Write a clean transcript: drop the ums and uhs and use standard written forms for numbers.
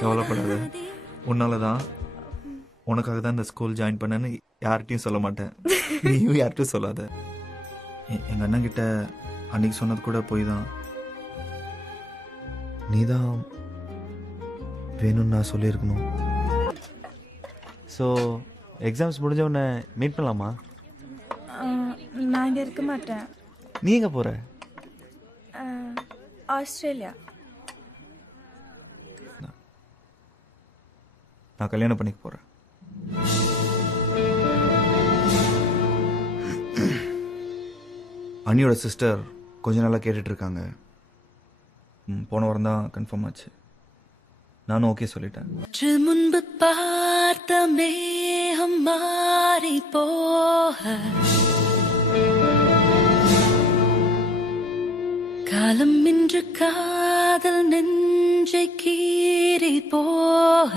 கவலைப்படாத, உன்னால தான், உனக்காக தான் இந்த ஸ்கூல் ஜாயின் பண்ணேன்னு யார்கிட்டையும் சொல்ல மாட்டேன். நீயும் யார்கிட்டையும் சொல்லாத. எங்கள் அண்ணன்கிட்ட அன்னைக்கு சொன்னது கூட போய் தான். நீ தான் வேணும்னு நான் சொல்லியிருக்கணும். ஸோ எக்ஸாம்ஸ் முடிஞ்ச உடனே மீட் பண்ணலாமா? நான் இங்கே இருக்க மாட்டேன். நீ எங்கே போகிற? ஆஸ்திரேலியா. நான் கல்யாணம் பண்ணிக்க போகிறேன். அண்ணியோட சிஸ்டர் கொஞ்ச நாளாக கேட்டுட்ருக்காங்க. போன வாரம் தான் கன்ஃபார்ம் ஆச்சு. நானும் ஓகே சொல்லிட்டேன். முன்பு பார்த்த மேகம் மாறி போக, காலம் இன்று காதல் நெஞ்சை கீறி போக,